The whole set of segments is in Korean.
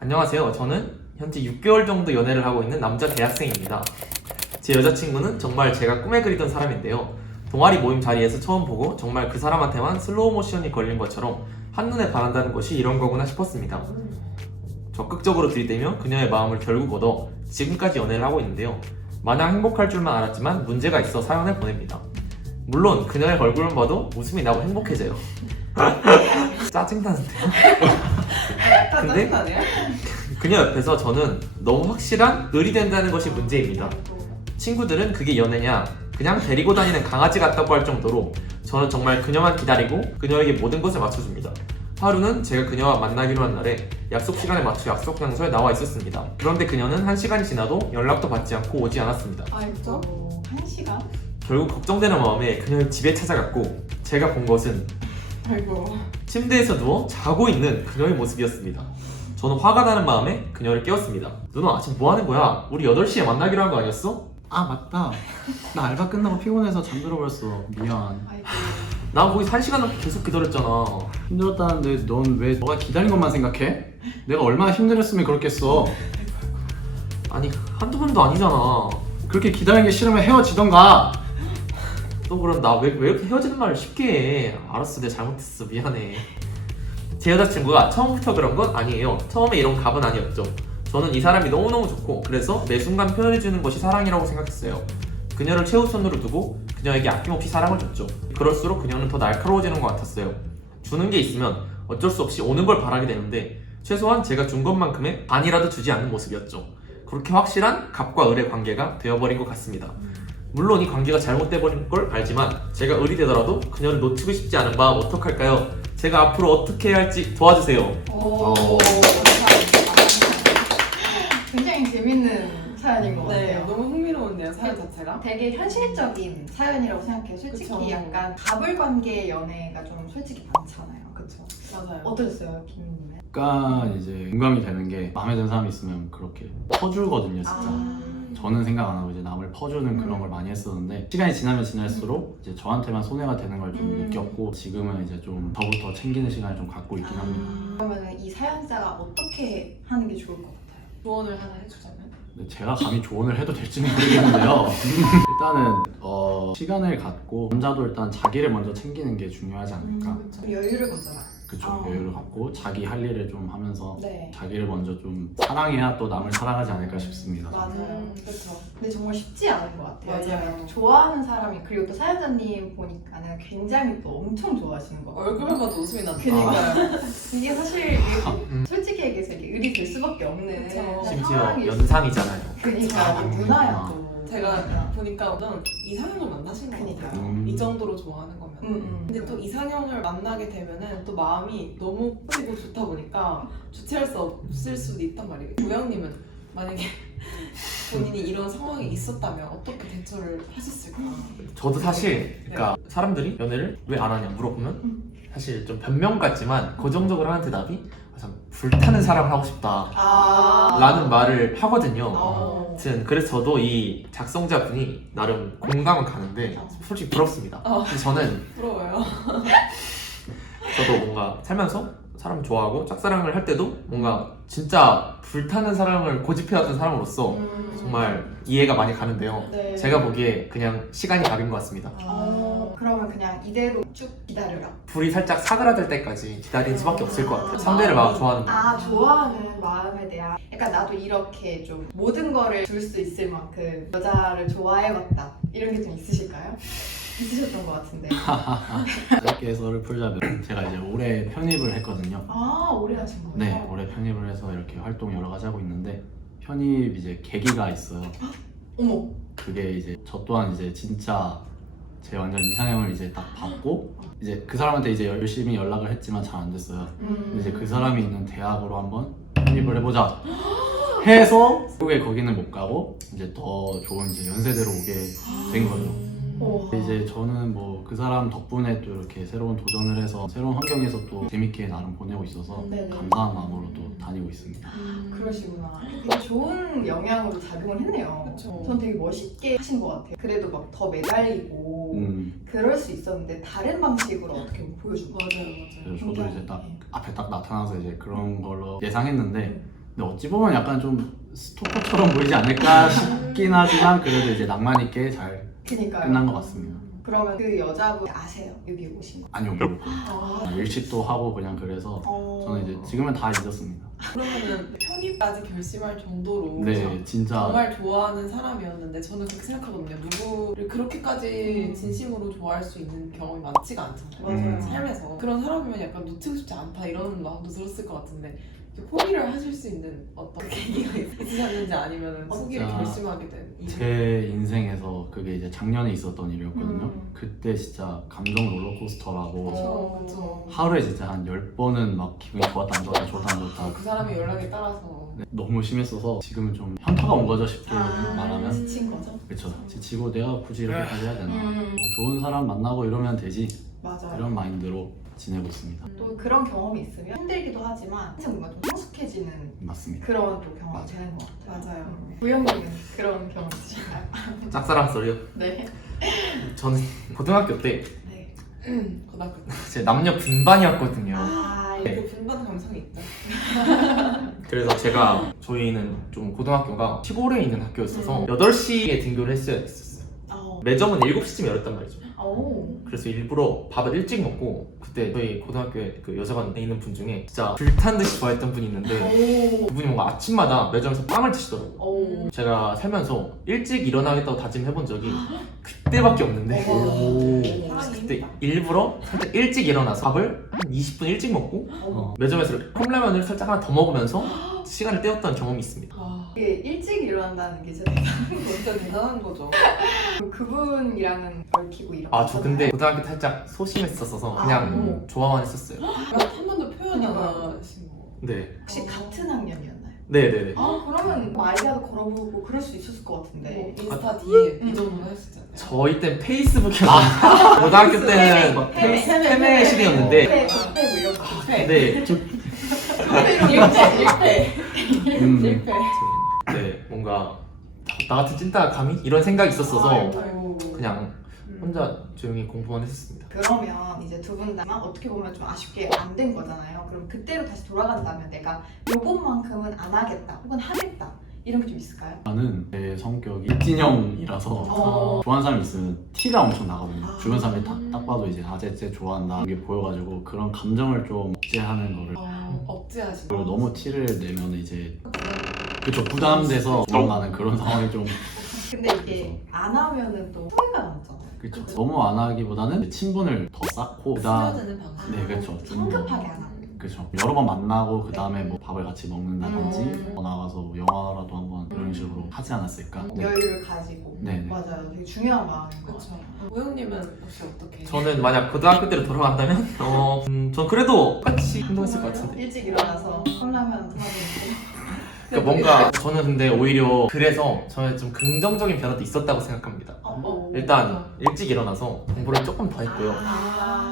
안녕하세요. 저는 현재 6개월 정도 연애를 하고 있는 남자 대학생입니다. 제 여자친구는 정말 제가 꿈에 그리던 사람인데요. 동아리 모임 자리에서 처음 보고 정말 그 사람한테만 슬로우 모션이 걸린 것처럼 한눈에 반한다는 것이 이런 거구나 싶었습니다. 적극적으로 들이대며 그녀의 마음을 결국 얻어 지금까지 연애를 하고 있는데요. 마냥 행복할 줄만 알았지만 문제가 있어 사연을 보냅니다. 물론 그녀의 얼굴만 봐도 웃음이 나고 행복해져요. 짜증나는데요? 근데 그녀 옆에서 저는 너무 확실한 을이 된다는 것이 문제입니다. 친구들은 그게 연애냐, 그냥 데리고 다니는 강아지 같다고 할 정도로 저는 정말 그녀만 기다리고 그녀에게 모든 것을 맞춰줍니다. 하루는 제가 그녀와 만나기로 한 날에 약속 시간에 맞춰 약속 장소에 나와 있었습니다. 그런데 그녀는 1시간이 지나도 연락도 받지 않고 오지 않았습니다. 아이고, 1시간? 결국 걱정되는 마음에 그녀를 집에 찾아갔고 제가 본 것은 아이고. 침대에서 누워 자고 있는 그녀의 모습이었습니다. 저는 화가 나는 마음에 그녀를 깨웠습니다. 누나 지금 뭐 하는 거야? 우리 8시에 만나기로 한 거 아니었어? 아 맞다, 나 알바 끝나고 피곤해서 잠들어 버렸어. 미안. 아이고. 나 거기 1시간 넘게 계속 기다렸잖아. 힘들었다는데 넌 왜 너가 기다린 것만 생각해? 내가 얼마나 힘들었으면 그렇겠어. 아니 한두 번도 아니잖아. 그렇게 기다리는 게 싫으면 헤어지던가. 너 그럼 나 왜 이렇게 헤어지는 말을 쉽게 해? 알았어, 내가 잘못했어, 미안해. 제 여자친구가 처음부터 그런 건 아니에요. 처음에 이런 갑은 아니었죠. 저는 이 사람이 너무너무 좋고 그래서 매 순간 표현해주는 것이 사랑이라고 생각했어요. 그녀를 최우선으로 두고 그녀에게 아낌없이 사랑을 줬죠. 그럴수록 그녀는 더 날카로워지는 것 같았어요. 주는 게 있으면 어쩔 수 없이 오는 걸 바라게 되는데 최소한 제가 준 것만큼의 반이라도 주지 않는 모습이었죠. 그렇게 확실한 갑과 을의 관계가 되어버린 것 같습니다. 물론 이 관계가 잘못돼버린 걸 알지만 제가 을이 되더라도 그녀를 놓치고 싶지 않은 마음 어떡할까요? 제가 앞으로 어떻게 해야 할지 도와주세요. 오, 굉장히 재밌는 사연인 것 네, 같아요. 너무 흥미로운데요, 사연 자체가? 되게 현실적인 사연이라고 생각해요. 솔직히 그쵸. 약간 갑을 관계의 연애가 좀 솔직히 많잖아요. 그쵸? 맞아요. 어떠셨어요, 김민님은? 약간 이제 공감이 되는 게 마음에 드는 사람이 있으면 그렇게 퍼주거든요, 진짜. 저는 생각 안 하고 이제 남을 퍼주는 그런 걸 많이 했었는데 시간이 지나면 지날수록 이제 저한테만 손해가 되는 걸 좀 느꼈고 지금은 이제 좀 저부터 챙기는 시간을 좀 갖고 있긴 합니다. 그러면 이 사연자가 어떻게 하는 게 좋을 것 같아요? 조언을 하나 해주자면? 근데 제가 감히 조언을 해도 될지는 모르겠는데요. 일단은 시간을 갖고 남자도 일단 자기를 먼저 챙기는 게 중요하지 않을까. 여유를 가져라. 그쵸. 여유를 갖고 자기 할 일을 좀 하면서 네. 자기를 먼저 좀 사랑해야 또 남을 사랑하지 않을까 싶습니다. 맞아요. 그렇죠. 근데 정말 쉽지 않은 것 같아요. 맞아요. 왜냐면 좋아하는 사람이 그리고 또 사연자님 보니까는 굉장히 또 엄청 좋아하시는 거. 얼굴만 봐도 웃음이 난다. 그니까요. 이게 사실 솔직히 얘기해서 이게 을이 될 수밖에 없는 그쵸. 심지어 상황일 수- 연상이잖아요. 그니까 누나야 또. 제가 보니까 이상형을 만나신 것 그니까요. 같아요. 이 정도로 좋아하는 거면. 응. 근데 또 이상형을 만나게 되면은 또 마음이 너무 커지고 좋다 보니까 주체할 수 없을 수도 있단 말이에요. 우영님은 만약에 본인이 이런 상황이 있었다면 어떻게 대처를 하셨을까? 저도 사실 그러니까 사람들이 연애를 왜 안 하냐 물어보면 사실 좀 변명 같지만 고정적으로 하는 대답이 참 불타는 사랑을 하고 싶다 라는 말을 하거든요. 아무튼 그래서 저도 이 작성자분이 나름 공감은 가는데 솔직히 부럽습니다. 근데 저는 부러워요. 저도 뭔가 살면서 사람을 좋아하고 짝사랑을 할 때도 뭔가 진짜 불타는 사랑을 고집해왔던 사람으로서 정말 이해가 많이 가는데요. 네. 제가 보기에 그냥 시간이 답인 것 같습니다. 그러면 그냥 이대로 쭉 기다려라. 불이 살짝 사그라들 때까지 기다리는 수밖에 없을 것 같아요. 상대를 막 좋아하는 마음. 좋아하는 마음에 대한 약간 나도 이렇게 좀 모든 거를 줄 수 있을 만큼 여자를 좋아해봤다 이런 게 좀 있으실까요? 있으셨던 것 같은데. 짧게 해설을 풀자면 제가 이제 올해 편입을 했거든요. 오래 하신 거예요? 네, 올해 편입을 해서 이렇게 활동 여러 가지 하고 있는데 편입 이제 계기가 있어요. 어머. 그게 이제 저 또한 이제 진짜 제 완전 이상형을 이제 딱 받고 이제 그 사람한테 이제 열심히 연락을 했지만 잘 안 됐어요. 근데 이제 그 사람이 있는 대학으로 한번 편입을 해보자 해서 결국에 거기는 못 가고 이제 더 좋은 이제 연세대로 오게 된 거죠. 오. 근데 이제 저는 뭐 그 사람 덕분에 또 이렇게 새로운 도전을 해서 새로운 환경에서 또 재밌게 나름 보내고 있어서 네네. 감사한 마음으로 또 다니고 있습니다. 그러시구나. 되게 좋은 영향으로 작용을 했네요. 그쵸. 전 되게 멋있게 하신 것 같아요. 그래도 막 더 매달리고 그럴 수 있었는데 다른 방식으로 어떻게 보면 보여준 거예요. 맞아요. 그래서 저도 이제 딱 네. 앞에 딱 나타나서 이제 그런 걸로 예상했는데 근데 어찌 보면 약간 좀 스토커처럼 보이지 않을까 싶긴 하지만 그래도 이제 낭만 있게 잘 그니까요. 끝난 것 같습니다. 그러면 그 여자분 아세요? 여기 오신 거? 아니요, 모르고 아, 일식도 하고 그냥 그래서 저는 이제 지금은 다 잊었습니다. 그러면은 편입까지 결심할 정도로 네, 진짜 정말 좋아하는 사람이었는데 저는 그렇게 생각하거든요. 누구를 그렇게까지 진심으로 좋아할 수 있는 경험이 많지가 않잖아요. 맞아요. 삶에서. 그런 사람이면 약간 놓치고 싶지 않다 이런 마음도 들었을 것 같은데 이렇게 포기를 하실 수 있는 어떤 계기가 있으셨는지 아니면 포기를 진짜 결심하게 된 이유? 제 인생에서 그게 이제 작년에 있었던 일이었거든요. 그때 진짜 감정 롤러코스터라고 그쵸. 하루에 진짜 한 10번은 막 기분이 좋았다 안 좋았다 좋았다 안 좋았다 그 사람의 연락에 따라서 네, 너무 심했어서 지금은 좀 현타가 온 거죠 쉽게 말하면 지친 거죠? 그렇죠. 지치고 내가 굳이 이렇게까지 해야 되나 음. 좋은 사람 만나고 이러면 되지 맞아요. 이런 마인드로 지내고 있습니다. 또 그런 경험이 있으면 힘들기도 하지만 항상 뭔가 좀 성숙해지는 맞습니다. 그런 또 경험이 맞아요. 되는 것 같아요. 맞아요. 구영님은 그런 경험 있으신가요? 짝사랑 소리요? 네. 저는 고등학교 때 네. 고등학교 때. 제 남녀 분반이었거든요. 아, 그 분반 감성이 있죠. 그래서 저희는 좀 고등학교가 시골에 있는 학교였어서 8시에 등교를 했어야 됐었어요. 매점은 7시쯤 열었단 말이죠. 오. 그래서 일부러 밥을 일찍 먹고 그때 저희 고등학교에 그 여자반에 있는 분 중에 진짜 불탄 듯이 좋아했던 분이 있는데 오. 그분이 뭔가 아침마다 매점에서 빵을 드시더라고요. 오. 제가 살면서 일찍 일어나겠다고 다짐해본 적이 그때밖에 없는데 사랑이 그때 있다. 일부러 살짝 일찍 일어나서 밥을 한 20분 일찍 먹고 매점에서 이렇게 컵라면을 살짝 하나 더 먹으면서 시간을 때웠던 경험이 있습니다. 와, 이게 일찍 일어난다는 게 진짜 대단한 거죠. 진짜 대단한 거죠. 그분이랑은 얽히고 이렇게. 아 저 근데 고등학교 때 살짝 소심했었어서 그냥 좋아만 했었어요. 한 번도 표현 안 하신 거. 네. 혹시 같은 학년이었나요? 네네네. 아 그러면 뭐 아이디어도 걸어보고 그럴 수 있었을 것 뭐 같은데. 인스타 뒤에 이 정도 하시잖아요. 저희 땐 페이스북이었는데 고등학교 때는 막 페메 시대였는데 네, 적대 뭐 이런 거. 네, 실패. 네 뭔가 나 같은 찐따가 감히? 이런 생각이 있었어서 아이고. 그냥 혼자 조용히 공부만 했었습니다. 그러면 이제 두 분 다 어떻게 보면 좀 아쉽게 안 된 거잖아요. 그럼 그때로 다시 돌아간다면 내가 요것만큼은 안 하겠다 혹은 하겠다 이런 게 좀 있을까요? 나는 제 성격이 찐형이라서 좋아하는 사람이 있으면 티가 엄청 나거든요. 주변 사람이 딱 봐도 이제 쟤 좋아한다 이게 보여가지고 그런 감정을 좀 억제하는 거를 억제하시는 그리고 너무 티를 내면 이제 그쵸 부담돼서 도망가는 그런 상황이 좀 근데 이게 안 하면은 또 후회가 남잖아요. 그쵸 너무 안 하기보다는 친분을 더 쌓고 그다음 스며드는 방식. 네 그쵸 좀 성급하게 안 하고. 그쵸 여러 번 만나고 그 다음에 뭐 밥을 같이 먹는다든지 나가서 뭐 영화라도 한번 이런 식으로 하지 않았을까? 네. 여유를 가지고. 네네. 맞아요. 되게 중요한 마음인 것 그렇죠. 같아요. 오영님은 혹시 어떻게? 저는 만약 고등학교 때로 돌아간다면 전 그래도 똑같이 행동했을 것 같은데 일찍 일어나서 컵라면 하나 먹고. 그러니까 뭔가 저는 근데 오히려 그래서 저는 좀 긍정적인 변화도 있었다고 생각합니다. 일단 일찍 일어나서 공부를 조금 더 했고요.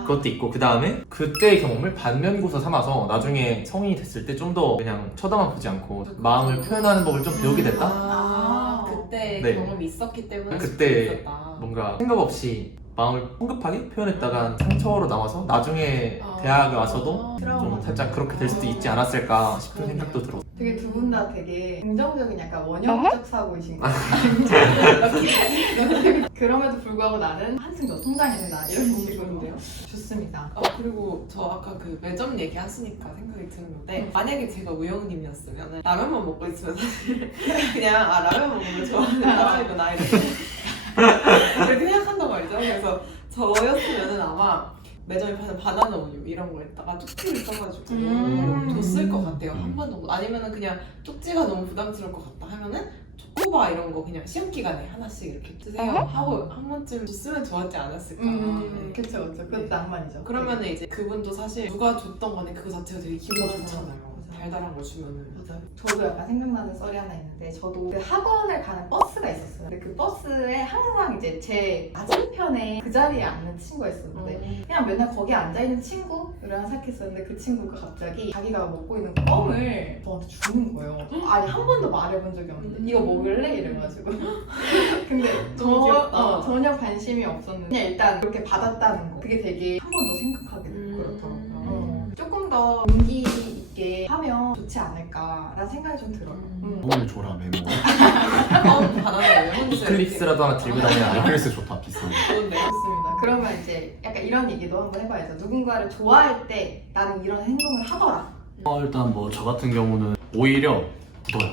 그것도 있고 그 다음에 그때의 경험을 반면교사 삼아서 나중에 성인이 됐을 때 좀 더 그냥 쳐다만 보지 않고 마음을 표현하는 법을 좀 배우게 됐다? 그때 네. 경험이 있었기 때문에 그때 있었다. 뭔가 생각 없이 마음을 성급하게 표현했다가 상처로 남아서 나중에 대학에 와서도 좀 살짝 그렇게 될 수도 있지 않았을까 싶은 생각도 들어. 되게 두 분 다 되게 긍정적인 약간 원형적 사고이신 것 같아요. 그럼에도 불구하고 나는 한층 더 성장해낸다 이런 식으로인데요. 좋습니다. 그리고 저 아까 그 매점 얘기하시니까 생각이 드는 건데 만약에 제가 우영님이었으면 라면만 먹고 있으면 사실 그냥 라면 먹는 거 좋아하는 사람이구나 이렇게 생각한단 말이죠. 그래서 저였으면 아마 매점에 파는 바나나 우유 이런 거에다가 쪽지를 써가지고 줬을 것 같아요. 한 번 정도. 아니면은 그냥 쪽지가 너무 부담스러울 것 같다 하면은 초코바 이런 거 그냥 시험 기간에 하나씩 이렇게 드세요 하고 한 번쯤 줬으면 좋았지 않았을까. 네. 그쵸. 그것도 낭만이죠. 그러면은 이제 그분도 사실 누가 줬던 간에 그거 자체가 되게 기분 맞아. 좋잖아요. 달달한 걸 주면은 맞아요. 저도 약간 생각나는 썰이 하나 있는데 저도 그 학원을 가는 버스가 있었어요. 근데 그 버스에 항상 이제 제 맞은편에 그 자리에 앉는 친구가 있었는데 그냥 맨날 거기 앉아있는 친구랑 생각했었는데 그 친구가 갑자기 자기가 먹고 있는 껌을 저한테 주는 거예요. 아니 한 번도 말해본 적이 없는데 이거 먹을래? 이래가지고 근데 너무 귀엽다. 전혀 관심이 없었는데 그냥 일단 그렇게 받았다는 거 그게 되게 한 번 더 생각하게 되고 그렇더라고요. 조금 더 용기 있게 하면 좋지 않을까라는 생각이 좀 들어요. 껌을 줘라 메모. 바나나 레몬스 클립스라도 하나 들고 다녀야 아이클리스 좋다 비싼. 좋은데. 좋습니다. 그러면 이제 약간 이런 얘기도 한번 해봐야죠. 누군가를 좋아할 때 나는 이런 행동을 하더라. 일단 뭐 저 같은 경우는 오히려 굳어요.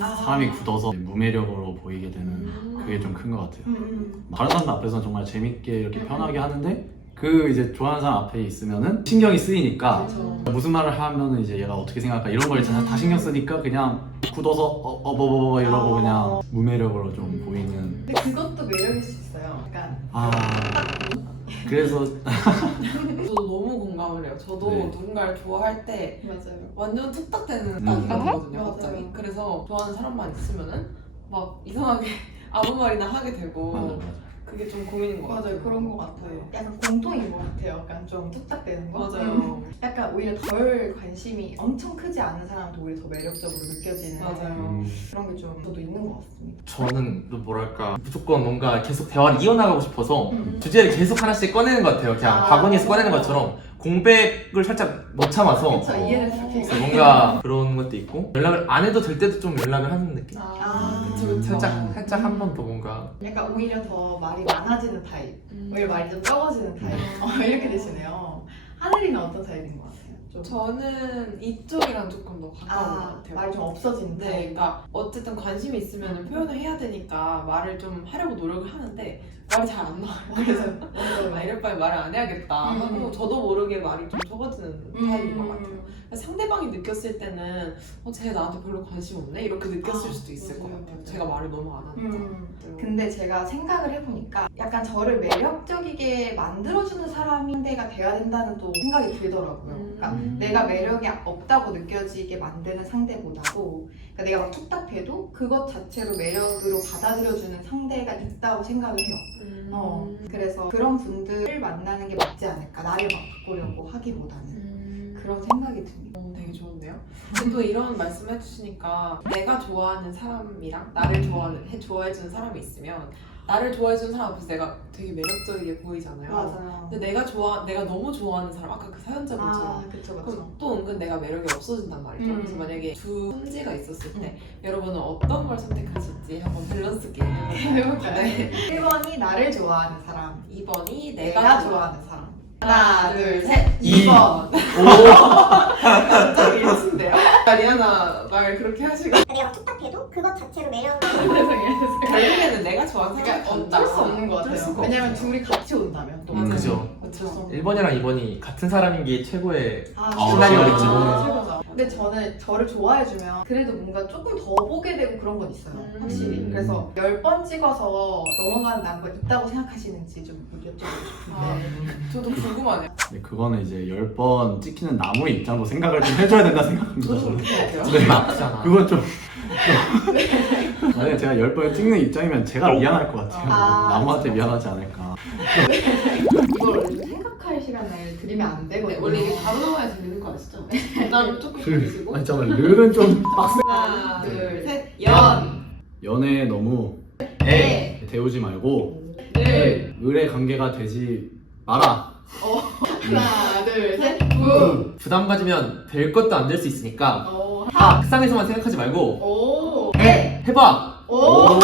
아. 사람이 굳어서 무매력으로 보이게 되는 그게 좀 큰 것 같아요. 다른 사람들 앞에서는 정말 재밌게 이렇게 편하게 하는데 그 이제 좋아하는 사람 앞에 있으면은 신경이 쓰이니까 그렇죠. 무슨 말을 하면은 이제 얘가 어떻게 생각할까 이런 걸 다 신경 쓰니까 그냥 굳어서 뭐 이러고 그냥 무매력으로 좀 보이는. 근데 그것도 매력일 수 있어요. 약간 그래서 저도 너무 공감을 해요. 저도 네. 누군가를 좋아할 때 맞아요. 완전 뚝딱대는 딱이가 아, 되거든요. 맞아요. 갑자기. 그래서 좋아하는 사람만 있으면은 막 이상하게 아무 말이나 하게 되고 맞아. 그게 좀 고민인 것 같아요. 맞아요. 그런 것 같아요. 약간 공통인 것 같아요. 약간 좀 뚝딱대는 거. 맞아요. 약간 오히려 덜 관심이 엄청 크지 않은 사람도 오히려 더 매력적으로 느껴지는 맞아요. 그런 게 좀 저도 있는 것 같습니다. 저는 또 뭐랄까 무조건 뭔가 계속 대화를 이어나가고 싶어서 음. 주제를 계속 하나씩 꺼내는 것 같아요. 그냥 바구니에서 꺼내는 것처럼 공백을 살짝 못 참아서 그쵸, 이해는 그렇게 그래서 뭔가 그런 것도 있고 연락을 안 해도 될 때도 좀 연락을 하는 느낌. 그쵸. 살짝 한 번 더 뭔가 약간 오히려 더 말이 많아지는 타입. 오히려 말이 좀 적어지는 타입. 이렇게 되시네요. 하늘이는 어떤 타입인 것 같아요? 좀. 저는 이쪽이랑 조금 더 가까운 것 같아요. 말이 좀 없어지는 네, 타입. 그러니까 어쨌든 관심이 있으면 표현을 해야 되니까 말을 좀 하려고 노력을 하는데 말이 잘 안 나와요. 그래서 아, 이럴 바에 말을 안 해야겠다 하고 저도 모르게 말이 좀 적어지는 타입인 것 같아요. 상대방이 느꼈을 때는 쟤 나한테 별로 관심 없네? 이렇게 느꼈을 수도 있을 것 맞아요, 같아요. 맞아요. 제가 말을 너무 안 하니까. 근데 제가 생각을 해보니까 약간 저를 매력적이게 만들어주는 사람인데가 돼야 된다는 또 생각이 들더라고요. 그러니까 내가 매력이 없다고 느껴지게 만드는 상대보다도 그러니까 내가 막 툭탁해도 그것 자체로 매력으로 받아들여주는 상대가 있다고 생각을 해요. 그래서 그런 분들을 만나는 게 맞지 않을까. 나를 막 바꾸려고 하기보다는 그런 생각이 듭니다. 되게 좋은데요? 근데 또 이런 말씀 해주시니까 내가 좋아하는 사람이랑 나를 좋아해주는 사람이 있으면 나를 좋아해주는 사람 앞에서 내가 되게 매력적이게 보이잖아요. 맞아요. 근데 내가 너무 좋아하는 사람, 아까 그 사연자분처럼 그쵸. 그럼 또 은근 내가 매력이 없어진단 말이죠. 그래서 만약에 두 손지가 있었을 때 여러분은 어떤 걸 선택하실지 한번 밸런스 게임 해볼까요? 네. 1번이 나를 좋아하는 사람, 2번이 내가 내가 좋아하는 사람. 하나, 둘, 셋. 2번. 갑자기 이러신데요? 리아나 말 그렇게 하시고 내가 툭탁해도 그것 자체로 매력을 결국에는 내가 좋아하는 그러니까 사람이 어쩔 수 없는 것 어쩔 같아요. 수가 왜냐면 없어요. 둘이 같이 온다면 또. 맞아요. 그죠. 어쩔 수 없는. 1번이랑 2번이 같은 사람인 게 최고의 시나리오겠지. 최고죠. 근데 저는 저를 좋아해주면 그래도 뭔가 조금 더 보게 되고 그런 건 있어요. 확실히. 그래서 10번 찍어서 넘어가는 남자 있다고 생각하시는지 좀 여쭤보고 싶은데. 저도 궁금하네요. 근데 그거는 이제 10번 찍히는 나무의 입장도 생각을 좀 해줘야 된다 생각합니다. 저도 저는. 그렇게 같아요. 기분 아프잖아. 그건 좀 만약에 제가 10번 찍는 입장이면 제가 미안할 것 같아요. 나무한테 미안하지 않을까. 이걸 원래 좀 생각할 시간을 드리면 안 네, 되거든요. 원래 이게 바로 나와야 들리는 거 아시죠? 일단 조금 들리시고 아니 잠깐만 르는 좀 빡세. 하나, 둘, 셋. 연! 연애에 너무 네. 데우지 말고 늘! 을의 관계가 되지 마라. 하나, 둘, 셋. 구. 부담 가지면 될 것도 안 될 수 있으니까 오. 학상에서만 생각하지 말고 오. 네. 해봐. 오.